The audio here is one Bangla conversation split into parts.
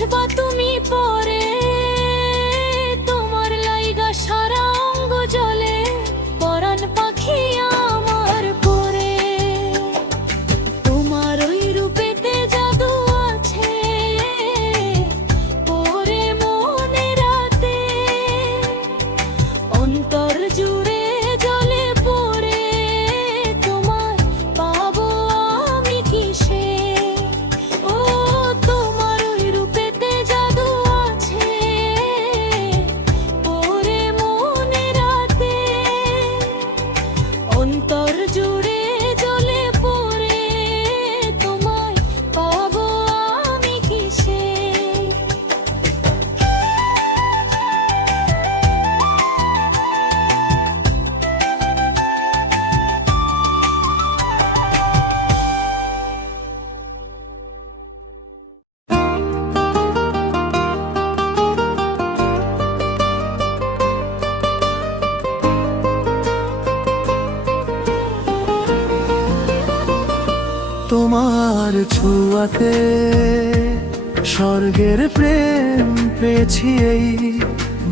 বুঝবা তুমি পরে, তোমার লাইগা সারা অঙ্গ জ্বলে, পরাণ পাখি আমার পরে। তোমার ওই রূপেতে জাদু আছে, পরে মনে রাতে অন্তর জুড়ে জ্বলে পড়ে। তোমার পাবো আমি কিসে? ও তোমার ওই রূপেতে জাদু আছে, পরে মনে রাতে অন্তর জুড়ে জ্বলে পড়ে। তোমায় পাবো আমি কিসে? তোমার ছোঁয়াতে স্বর্গের প্রেম পেয়েছি এই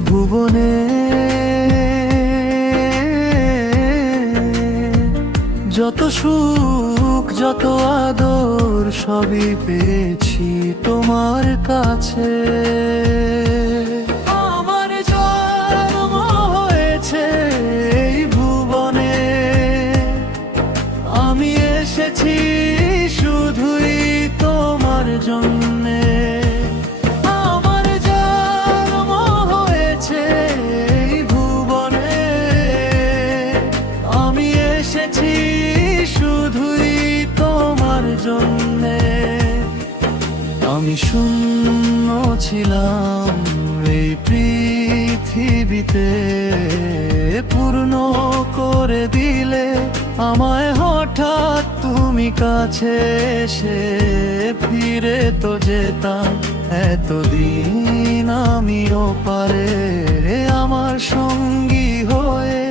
ভুবনে। যত সুখ যত আদর সবই পেয়েছি তোমার কাছে। আমার জন্ম হয়েছে এই ভুবনে, আমি এসেছি শুধুই তোমার জন্যে। আমার জন্ম হয়েছে এই ভুবনে, আমি এসেছি শুধুই তোমার জন্যে। আমি শূন্য ছিলাম এই পৃথিবীতে, পূর্ণ করে দিলে আমায় হঠাৎ তুমি কাছে এসে। ফিরে তো যেতাম এতদিন আমিও পারে, আমার সঙ্গী হয়ে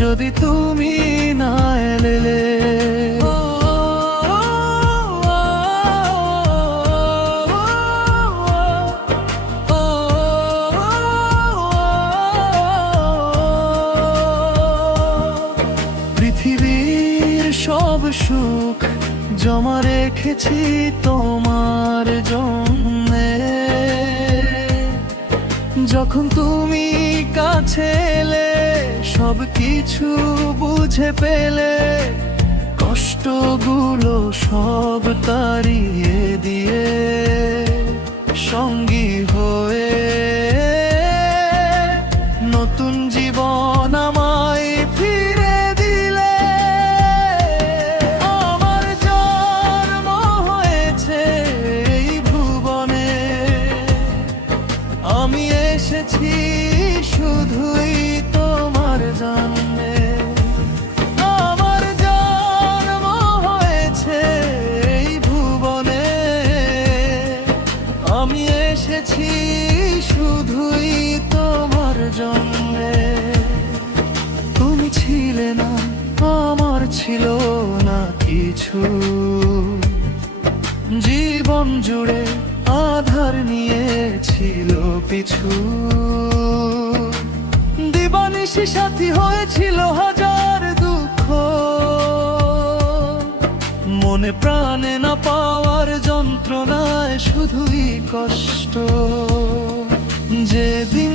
যদি তুমি না এলে। পৃথিবীর সব সুখ জমা রেখেছি তোমার জন্যে। যখন তুমি কাছে এলে সব কিছু বুঝে পেলে, কষ্টগুলো সব তাড়িয়ে দিয়ে সঙ্গী হয়ে নতুন জীবন আমায় ফিরে দিলে। আমার জন্ম হয়েছে এই ভুবনে, আমি এসেছি শুধুই তোমার জন্যে। আমার জন্ম হয়েছে এই ভুবনে, আমি এসেছি শুধুই তোমার জন্যে। তুমি ছিলে না, আমার ছিল না কিছু, জীবন জুড়ে আধার নিয়েছিল পিছু। দিবানিশি সাথী হয়েছিল হাজার দুঃখ, মনে প্রাণে না পাওয়ার যন্ত্রণায় শুধুই কষ্ট। যেদিন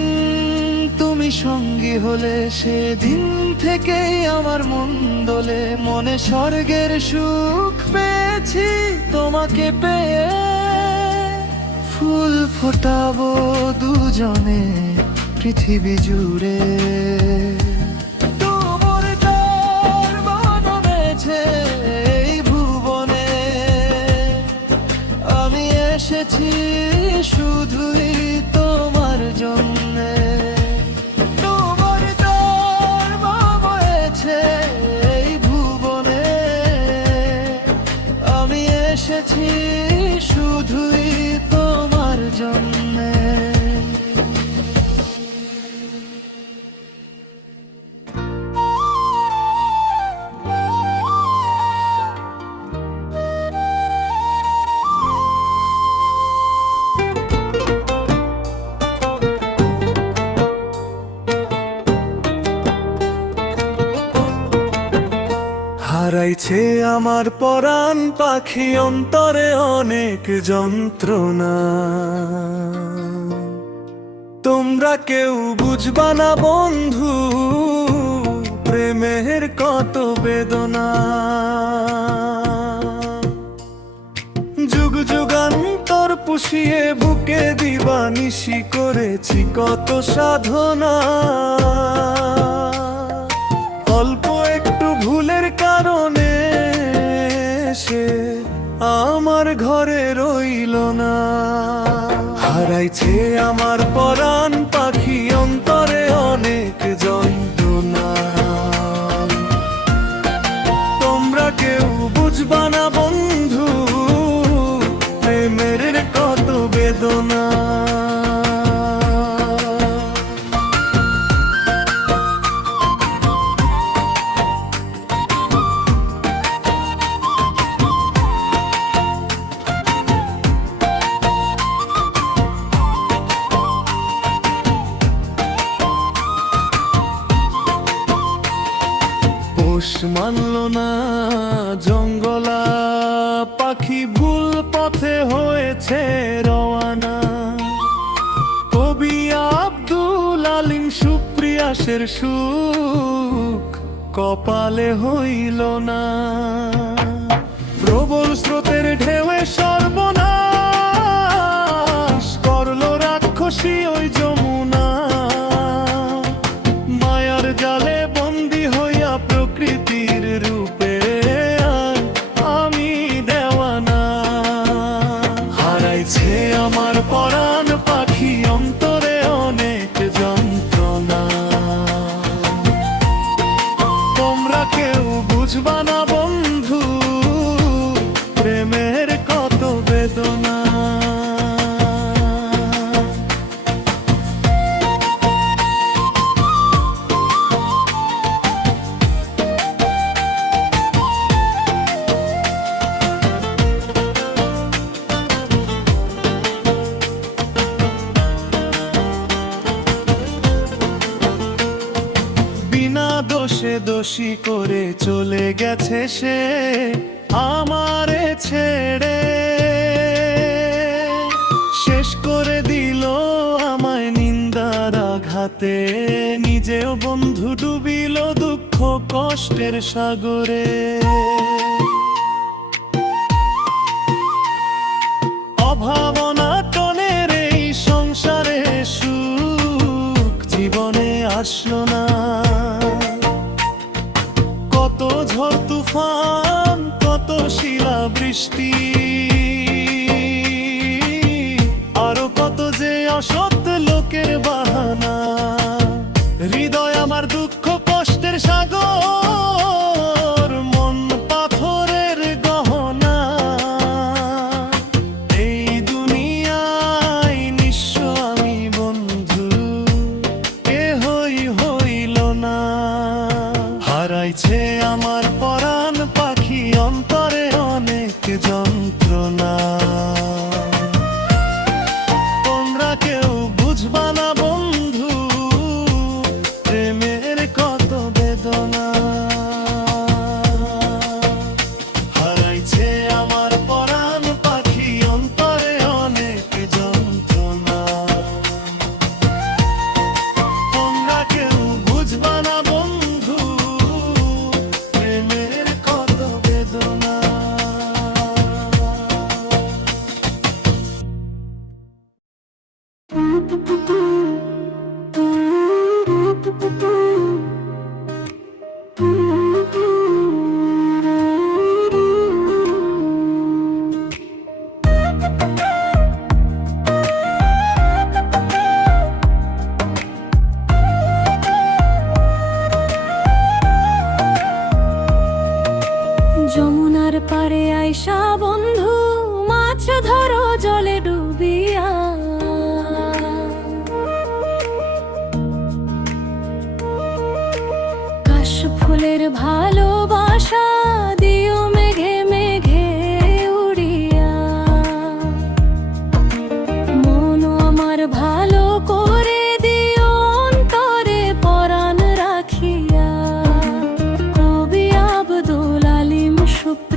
তুমি সঙ্গী হলে সেদিন থেকেই আমার মন দোলে। মনে স্বর্গের সুখ পেয়েছি তোমাকে পেয়ে, ফুল ফোটাবো দুজনে পৃথিবী জুড়ে। তোমার দরবার রয়েছে এই ভুবনে, আমি এসেছি শুধুই তোমার জন্যে। তোমার দরবার রয়েছে এই ভুবনে, আমি এসেছি শুধুই তোমার জন্যে। আমার পরাণ পাখি অন্তরে অনেক যন্ত্রণা। তোমরা কেউ বুঝবা না বন্ধু প্রেমের কত বেদনা। যুগ যুগান্তর পুষিয়ে বুকে দিবানিশি করেছি কত সাধনা। অল্প একটু ভুলের কারণে সে আমার ঘরে রইল না। হারাইছে আমার পরাণ পাখি অন্তরে অনেক যন্ত্রণা। তোমরা কেউ বুঝবা না বন্ধু প্রেমের কত বেদনা। পোষ মানল না জঙ্গলা পাখি ভুল পথে হয়েছে রওয়ানা। কবি আব্দুল আলিম সুপ্রিয়াসের সুখ কপালে হইল না। প্রবল স্রোতের ঢেউয়ে সর্বনাশ করলো রাক্ষসী ওই যমুনা। মায়ার জালে বন্দী হইয়া প্রকৃতির রূপে আমি দেওয়ানা। হারাইছে আমার পরাণ পাখি অন্তরে অনেক যন্ত্রণা। তোমরা কেউ বুঝবা না বন্ধু প্রেমের কত বেদনা। বিনা দোষে দোষী করে চলে গেছে সে আমারে ছেড়ে। শেষ করে দিল আমায় নিন্দার আঘাতে। নিজেও বন্ধু ডুবিল দুঃখ কষ্টের সাগরে। অভাবনা টনের এই সংসারে সুখ জীবনে আসলো না। কত ঝড় তুফান কত শিলা বৃষ্টি আরো কত যে অসৎ লোকের বাহানা। হৃদয় আমার দুঃখ কষ্টের সাগর মন পাথরের গহনা। এই দুনিয়ায় নিঃস্ব আমি বন্ধু কেহই হইল না। হারাইছে আমার পরাণ পাখি অন্তরে অনেক যন্ত্রণা। তোমরা কেউ বুঝবা না বন্ধু প্রেমের কত বেদনা। হারাইছে আমার পরাণ পাখি অন্তরে অনেক যন্ত্রণা। তোমরা কেউ বুঝবা না বন্ধু প্রেমের কত বেদনা। যমুনার পারে আইসা বন্ধু মাছ ধরো জলে ডুবিয়া। কাশ ফুলের ভালোবাসা দিও মেঘে মেঘে উড়িয়া। মন আমার ভালো করে দিও অন্তরে পরাণ রাখিয়া। কবি আব্দুল আলিম সুপ্রিয়া।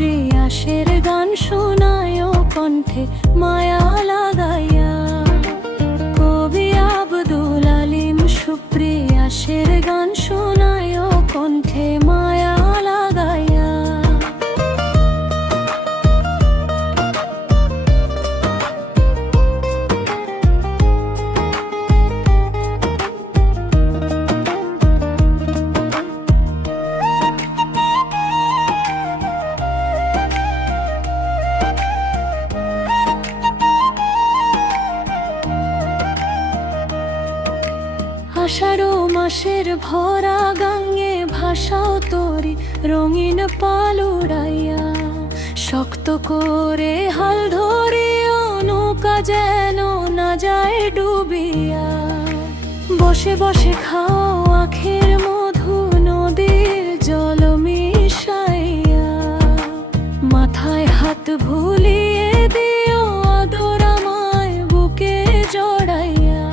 মায়া লাগাইয়া। কবি আব্দুল আলিম সুপ্রিয়াসের গান শোনায় কণ্ঠে মায়া লাগাইয়া। আষাঢ় মাসের ভরা গাঙ্গে ভাষাও তরি রঙিন পালুড়াইয়া। শক্ত করে হাল ধরিও নৌকা যেন না যায় ডুবিয়া। বসে বসে খাও আখের মধু নদীর জল মিশাইয়া। মাথায় হাত ভুলিয়ে দিও আদর আমায় বুকে জড়াইয়া।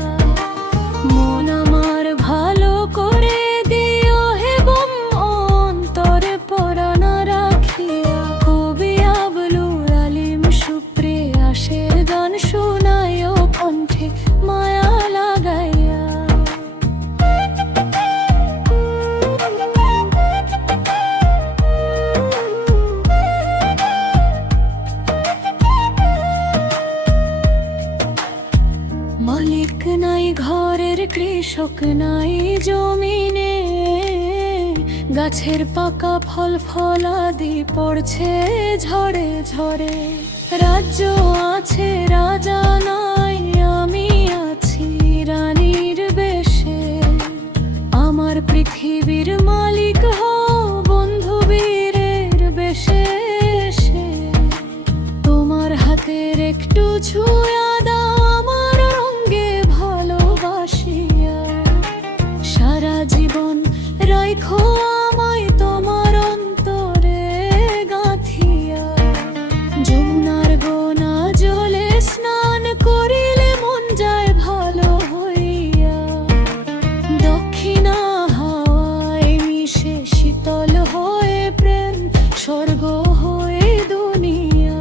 মন আমার ভালো করে দিও হে বোম অন্তরে পরাণ রাখিয়া। কবি আব্দুল আলিম সুপ্রিয়াসের গান শোনায় কণ্ঠে মায়া লাগাইয়া। মালিক নাই ঘরের কৃষক নাই জমিনে। গাছের পাকা ফল ফলাদি পড়ছে ঝড়ে ঝড়ে। রাজ্য আছে রাজা নাই আমি আছি রানীর বেশে। আমার পৃথিবীর মালিক হও বন্ধু বীরের বেশে এসে। তোমার হাতের একটু ছুঁয়া দাও আমার অঙ্গে ভালোবাসিয়া। সারা জীবন রাইখো আমায় তোমার অন্তরে গাঁথিয়া। যমুনার গোনা জলে স্নান করিলে মন যায় ভালো হইয়া। দক্ষিণা হাওয়ায় মিশে শীতল হয়ে প্রেম স্বর্গ হয়ে দুনিয়া।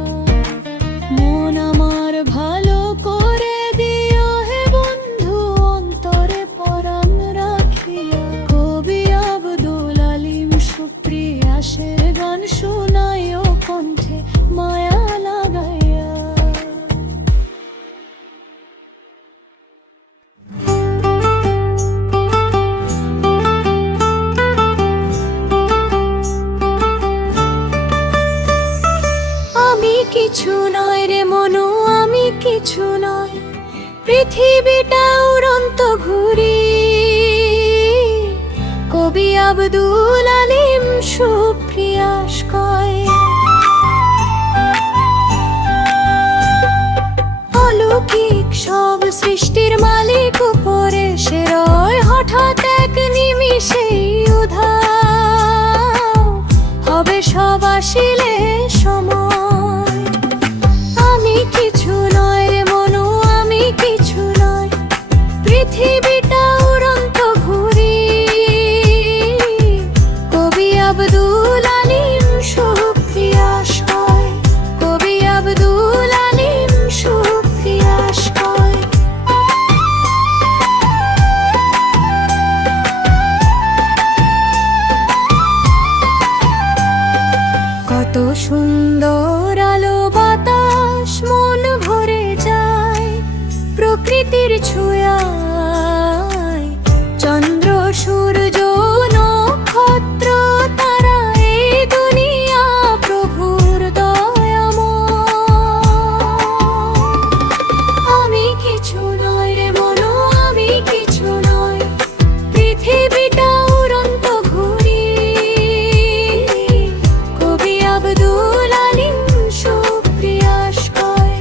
মন আমার ভালো করে দিও হে বন্ধু অন্তরে পরাণ রাখিয়া। কবি আব্দুল আলিম সুপ্রিয়াসের গান শোনায় কণ্ঠে মায়া লাগাইয়া। আমি কিছু নয় রে মনু আমি কিছু নয়। পৃথিবীটা উড়ন্ত ঘুরি। কবি আব্দুল আলিম সুপ্রিয়াস কয়। অলৌকিক সব সৃষ্টির মালিক উপরে সে রয় হঠাৎ এক নিমিষেই উধাও হবে সব আসিলে সময়। আমি কিছু নয় রে মনু আমি কিছু নয়। পৃথিবীটা উড়ন্ত ঘুরি। কবি আব্দুল আলিম সুপ্রিয়াস কয়। কবি আব্দুল আলিম সুপ্রিয়াস কয়। কত সুন্দর আলো বাতাস মন ভরে যায় প্রকৃতির ছোঁয়ায়। চন্দ্র সূর্য নক্ষত্র তারা এই দুনিয়া প্রভুর দয়াময়। আমি কিছু নয় রে মনু আমি কিছু নয়। পৃথিবীটা উড়ন্ত ঘুরি। কবি আব্দুল আলিম সুপ্রিয়াস কয়।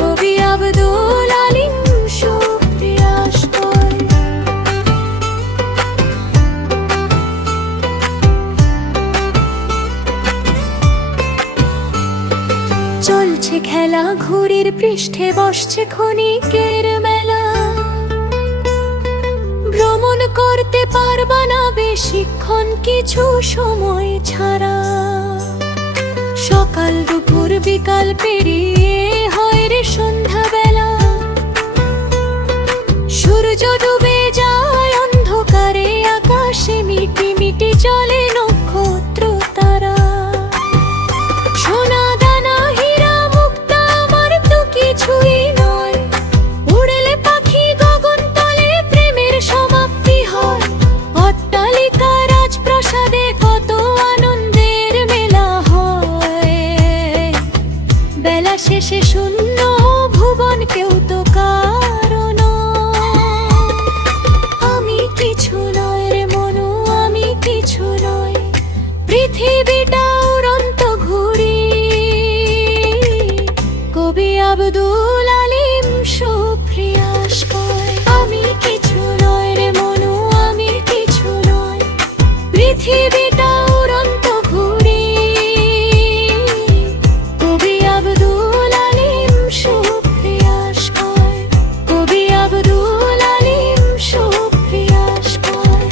কবি আব্দুল আলিম সুপ্রিয়াস কয়। চলছে খেলা ঘুড়ির পৃষ্ঠে বসছে ক্ষণিকের মেলা। ভ্রমণ করতে পারবা না বেশিক্ষণ কিছু সময় ছাড়া। সকাল দুপুর বিকাল পেরিয়ে হয় রে সন্ধ্যাবেলা, সূর্য ডুবে যায় অন্ধকারে, আকাশে মিটি মিটি চলে নক্ষত্র তারা। সোনা দানা হীরা মুক্তা আমার তো কিছুই নয়, উড়েলে পাখি গগন তলে প্রেমের সমাপ্তি হয়। অট্টালিকা রাজপ্রাসাদে কত আনন্দের মেলা হয়, বেলা শেষে শূন্য ভুবন কেউ তো কারণ। আমি কিছু নয় রে মনু, আমি কিছু নয়, পৃথিবীটা উড়ন্ত ঘুড়ি। কবি আব্দুল আলিম সুপ্রিয়াস কয়, আমি কিছু নয় রে মনু, আমি কিছু নয়, পৃথিবীটা উড়ন্ত ঘুড়ি। কবি আব্দুল আলিম সুপ্রিয়াস কয়, কবি আব্দুল আলিম সুপ্রিয়াস কয়।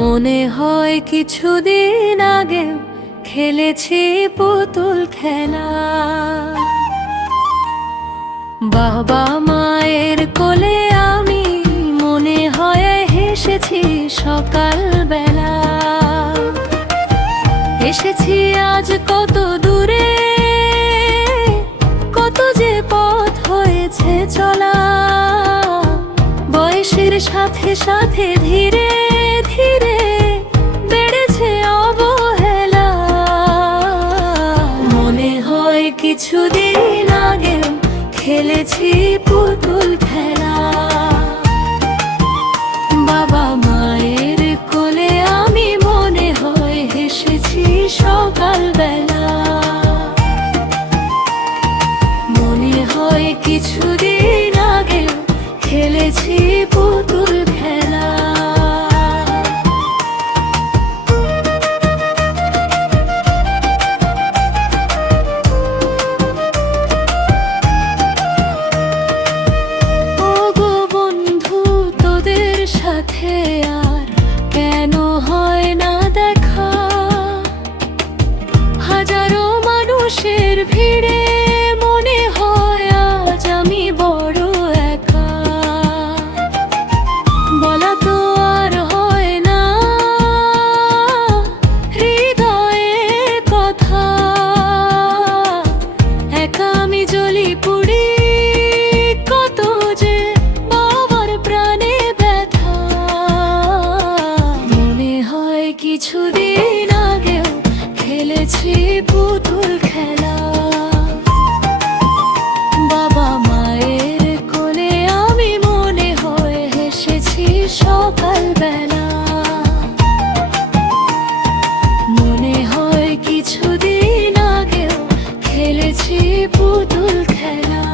মনে হয় কিছুদিন আগে খেলেছি পুতুল খেলা, বাবা মায়ের কোলে আমি মনে হয় হেসেছি সকালবেলা। এসেছি আজ কত দূরে, কত যে পথ হয়েছে চলা, বয়সের সাথে সাথে ধীরে ধীরে বেড়েছে অবহেলা। মনে হয় কিছুদিন আগে খেলেছি পুতুল খেলা, বাবা মায়ের কোলে আমি মনে হয় হেসেছি সকালবেলা। মনে হয় কিছুদিন আগে খেলেছি পুতুল খেলা। ওগো বন্ধু, তোদের সাথে আর কেন হয় না দেখা? হাজারো মানুষের ভিড়ে মনে হয় আজ আমি বড় একা। বলা তো আর হয় না হৃদয়ে কথা, একা আমি জ্বলি পুড়ি, কত যে বাবার প্রাণে ব্যথা। মনে হয় কিছুদিন আগেও খেলেছি পুতুল খেলা, বাবা মায়ের কোলে আমি মনে হয় হেসেছি সকালবেলা। মনে হয় কিছুদিন আগেও খেলেছি পুতুল খেলা।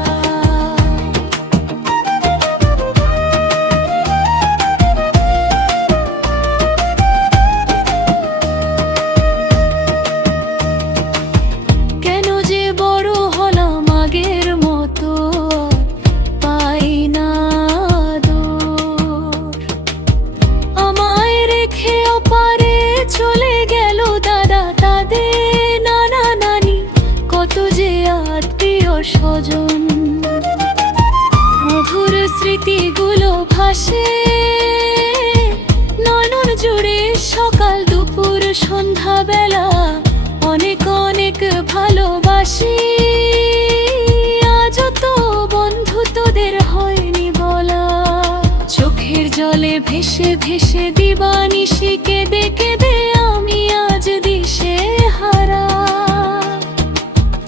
কেন যে বড় হলাম আগের মতো, পাই না দূর। আমায় রেখে অপারে চলে গেল দাদা, তাদের নানা নানি, কত যে আত্মীয় স্বজন। মধুর স্মৃতিগুলো ভাসে নয়ন জুড়ে, সকাল দুপুর সন্ধ্যাবেলা অনেক অনেক ভালোবাসি। আজও তো বন্ধু তোদের হয়নি বলা, চোখের জলে ভেসে ভেসে দিবানিশি কেঁদে কেঁদে আমি আজ দিশে হারা।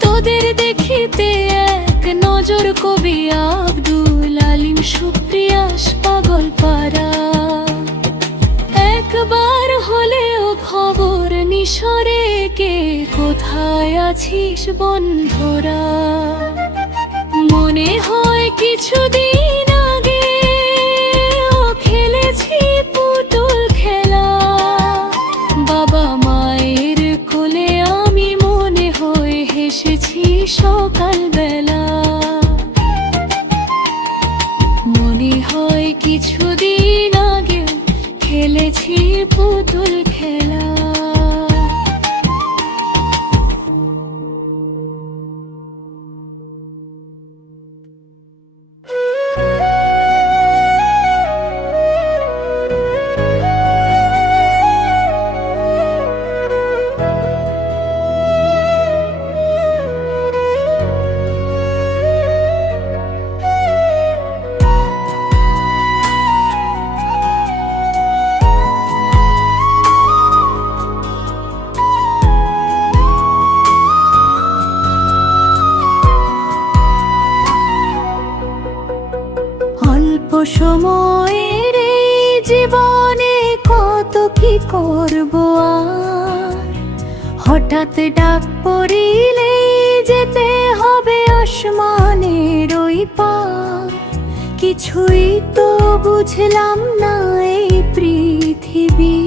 তোদের দেখিতে এক নজর কবি আব্দুল আলিম সুপ্রিয়াস পাগল পারা। একবার হলেও খবর নিশরে কে কোথায় কোথায় আছিস বন্ধুরা? মনে হয় কিছুদিন আগে ও খেলেছি পুতুল খেলা। বাবা মায়ের কোলে আমি মনে হয় হেসেছি সকালবেলা। মনে হয় কিছুদিন আগে খেলেছি পুতুল খেলা। অল্প সময়ের এই জীবনে কত কি করব আর, হঠাৎ ডাক পড়িলে যেতে হবে আসমানের ওই পার। কিছুই তো বুঝলাম না এই পৃথিবী,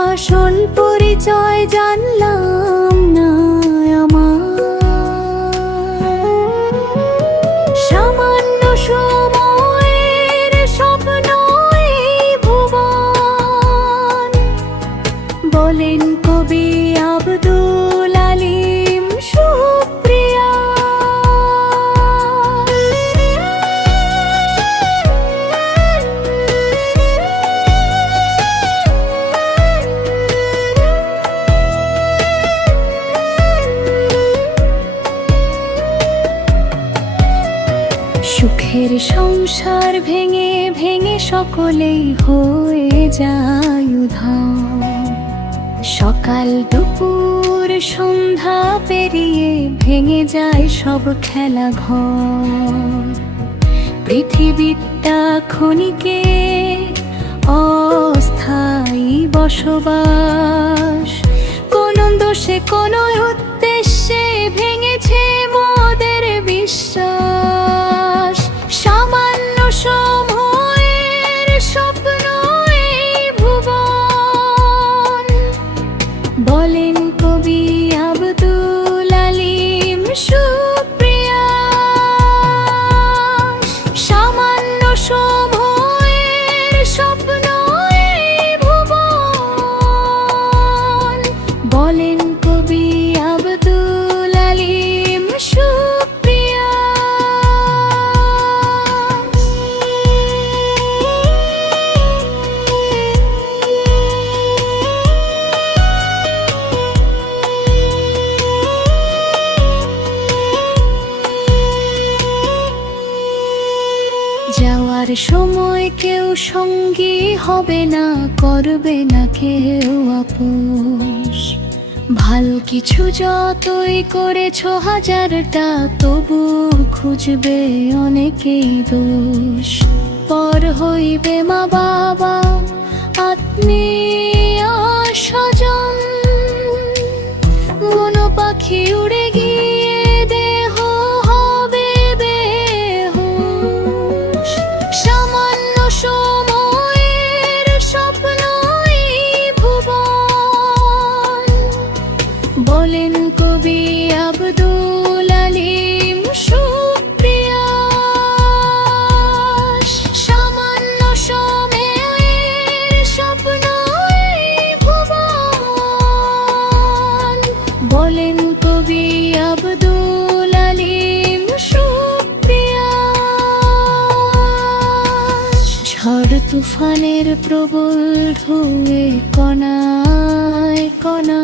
আসল পরিচয় জানলাম না আমার। সামান্য সময়ের স্বপ্ন এই ভুবন, বলেন কবি আব্দুল আলিম সুপ্রিয়া। সুখের সংসার ভেঙে ভেঙে সকলেই হয়ে যায় উধাও। সকাল দুপুর সন্ধ্যা পেরিয়ে ভেঙে যায় সব খেলা ঘর। পৃথিবীটা ক্ষণিকে অস্থায়ী বসবাস। কোন দোষে কোন উদ্দেশ্যে ভেঙেছে মোদের বিশ্বাস। সামান্য সময়ের স্বপ্ন এই ভুবন, বলেন কবি আব্দুল আলিম সুপ্রিয়া। সামান্য সময়ের স্বপ্ন এই ভুবন, বলেন কবি আব্দুল আলিম সুপ্রিয়া। যাওয়ার সময় কেউ সঙ্গী হবে না, করবে না কেউ আপোষ। ভালো কিছু যতই করেছ হাজারটা, তবু খুঁজবে অনেকেই দোষ। পর হইবে মা বাবা আত্মীয় স্বজন, মন পাখি উড়ে গিয়ে দেহ হবে বেহুশ। সামান্য সময়ের স্বপ্ন এই ভুবন, বলেন কবি আব্দুল আলিম সুপ্রিয়া। সামান্য সময়ের স্বপ্ন এই ভুবন, বলেন কবি আব্দুল আলিম সুপ্রিয়া। ঝড় তুফানের প্রবল ঢেউয়ে কণায় কণা,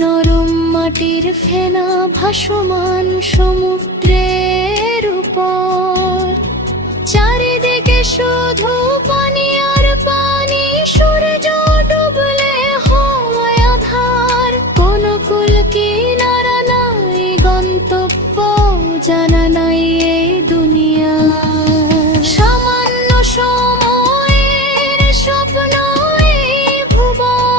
নরম মাটির ফেনা ভাসমান সমুদ্রের উপর। চারিদিকে শুধু পানি আর পানি, সূর্য ডুবলে হয় আধার। কোন কুল কিনারা নাই, গন্তব্য জানা নাই এই দুনিয়া। সামান্য সময়ের স্বপ্ন এই ভুবন,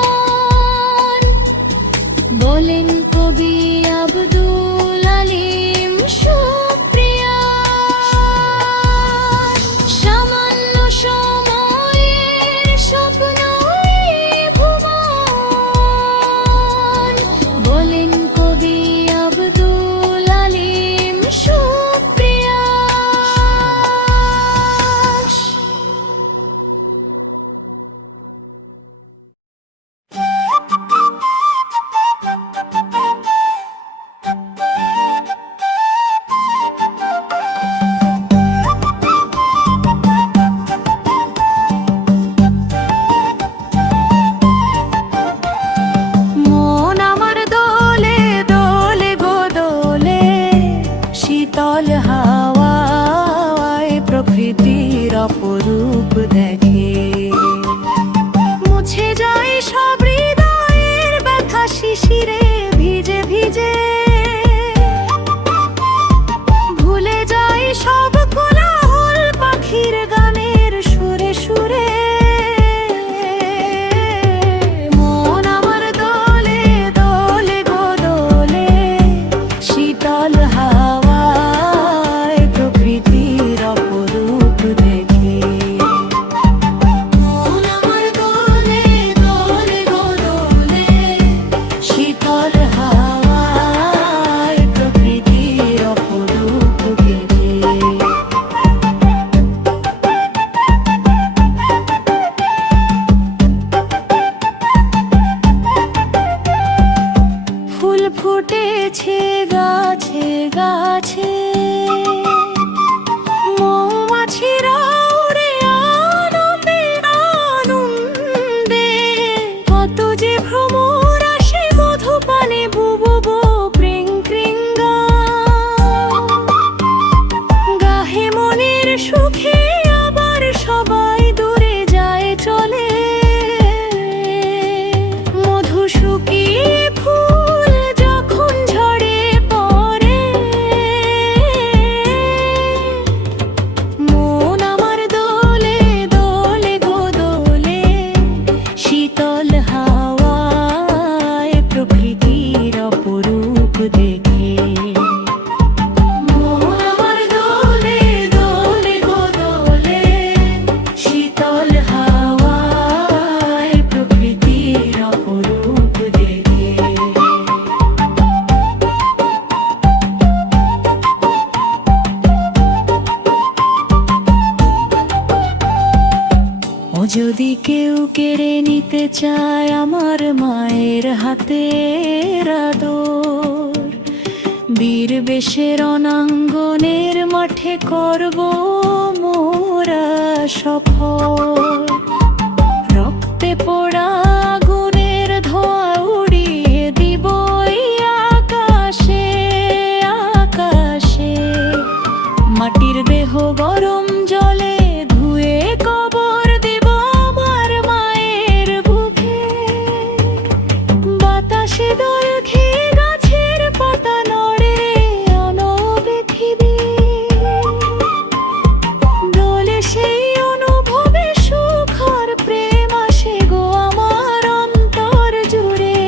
যদি কেউ কেড়ে নিতে চায় আমার মায়ের হাতের আদর, বীর বেশের রণাঙ্গনের মাঠে করব মোরা সফল। রক্তে পোড়া আগুনের ধোঁয়া উড়িয়ে দিব এই আকাশে আকাশে। মাটির দেহ গরম জলে ধুয়ে কবর দিব আমার মায়ের বুকে। বাতাসে দোল খেয়ে গাছের পাতা নড়ে অনবৃথিবী, দোলে সেই অনুভবে সুখ আর প্রেম আসে গো আমার অন্তর জুড়ে।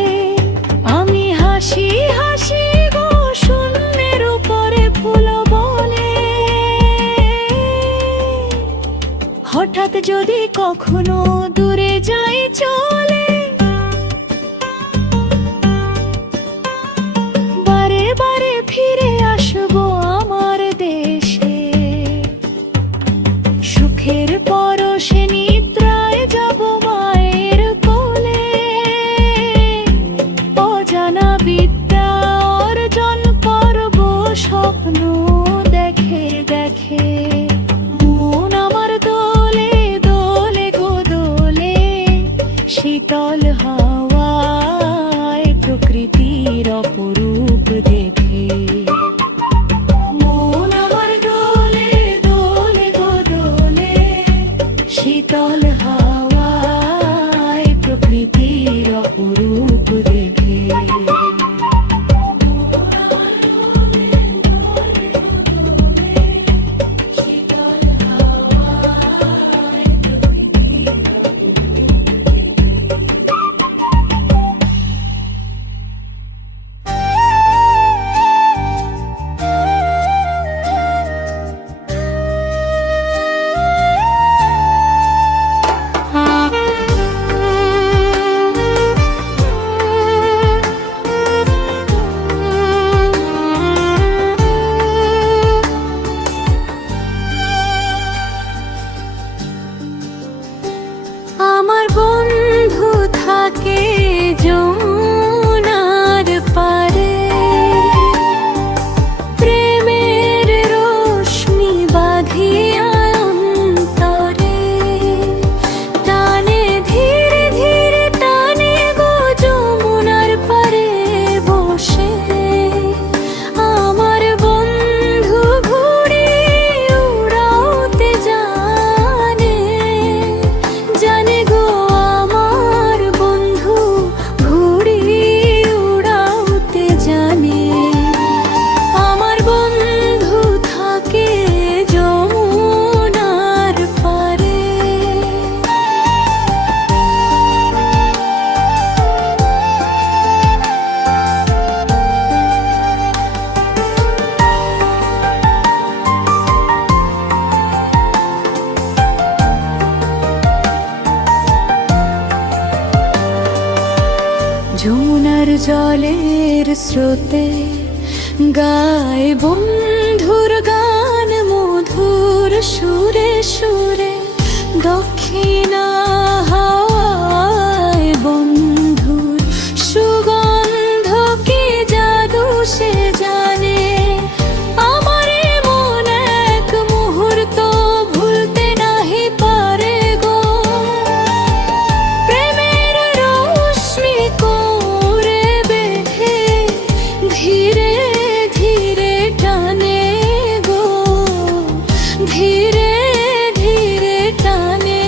আমি হাসি হাসি গো শূন্যের উপরে ফুল বলে। হঠাৎ যদি কখনো দূরে যাই চলে, বারে বারে ফিরে আসবো আমার দেশে। সুখের পরশে নিদ্রায় যাব মায়ের কোলে। অজানা বিদ্যা অর্জন করব স্বপ্ন দেখে দেখে। মন আমার দোলে দোলে গো দোলে, শীতল হাওয়ায় প্রকৃতির অপরূপ দেখে। মন আমার দোলে দোলে গো দোলে, শীতল হাওয়ায় প্রকৃতির অপরূপ দেখে। আমার বন্ধু থাকে যমুনার পারে, প্রেমের রশ্মি বাঁধিয়া অন্তরে। টানে ধীরে ধীরে টানে গো যমুনার পারে বসে। আমার বন্ধু ঘুড়ি উড়াতে জানে, জানে গো আমার বন্ধু ঘুড়ি উড়াতে জানে। আমার বন্ধু থাকে যমুনার পারে। যমুনার জলের স্রোতে গায় বন্ধুর গান মধুর সুরে সুরে। দক্ষিণা হাওয়ায় বন্ধুর সুগন্ধ কি জাদু সে জানে। আমার এমন এক মুহূর্ত ভুলতে নাহি পারে গো। প্রেমের রশ্মি করে বেঁধে ধীরে ধীরে টানে গো, ধীরে ধীরে টানে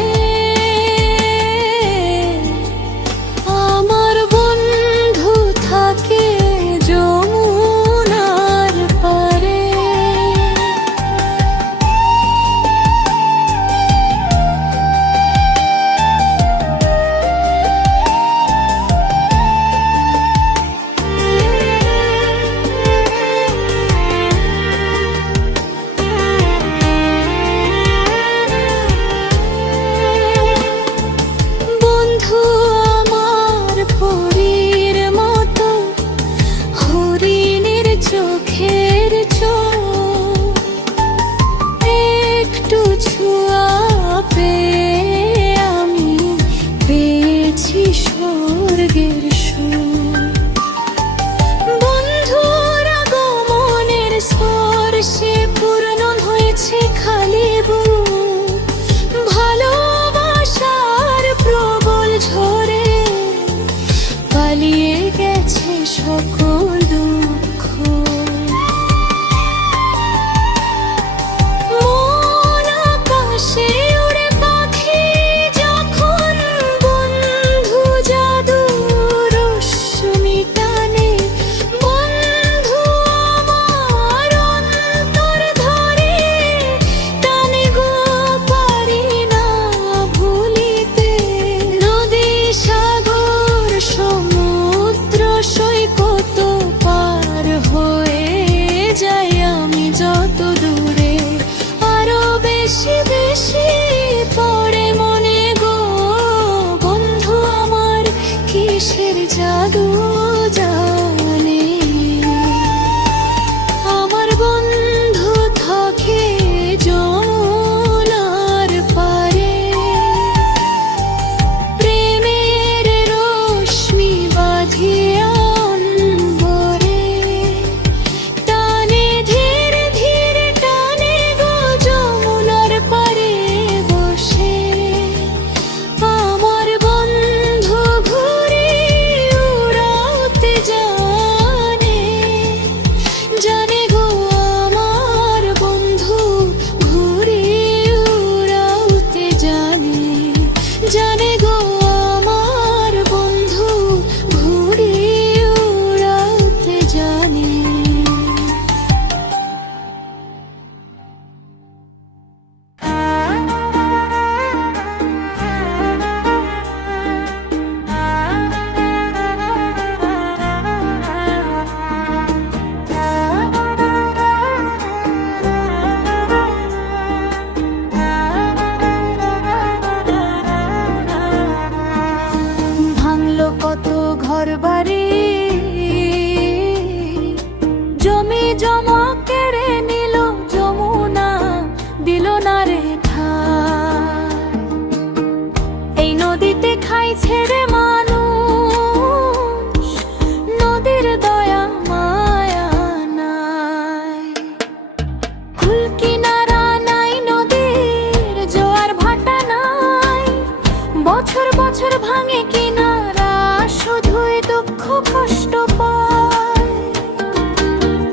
কুল কিনারা নাই নদীর, জোয়ার ভাটা নাই, বছর বছর ভাঙে কিনারা, শুধুই দুঃখ কষ্ট পায়।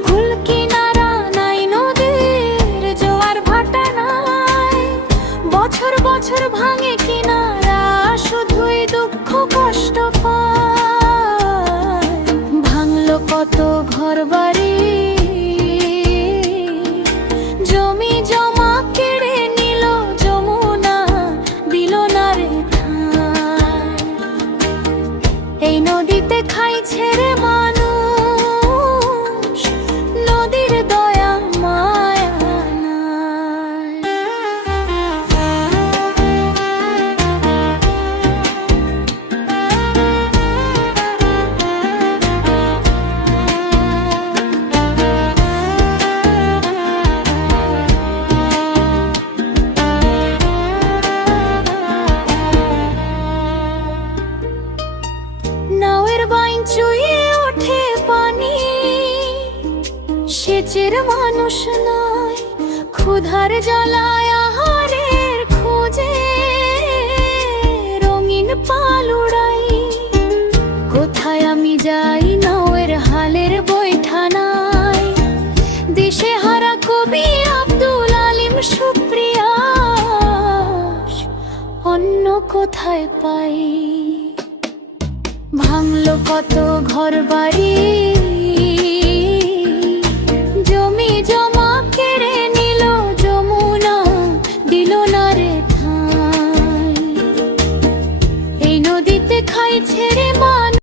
কুল কিনারা নাই নদীর, জোয়ার ভাটা নাই, বছর বছর ভাঙে কিনারা, শুধুই দুঃখ কষ্ট পায়। ভাঙলো কত ঘরবাড়ি, জমি জমা কেড়ে নিল যমুনা, দিল না রে ঠাঁই। এই নদীতে খাইছে রে মানুষ, নদীর দয়া মায়া নাই। নাওয়ের বাইন চুইয়ে ওঠে পানি, সেচের মানুষ নয়, ক্ষুধার জ্বালায় আহারের খোঁজে, রঙিন পাল উড়াই। কোথায় আমি যাই নাওয়ের হালের বৈঠা নাই, দিশে হারা কবি আব্দুল আলিম সুপ্রিয়া, অন্য কোথায় পাই। ভাঙলো কত ঘরবাড়ি,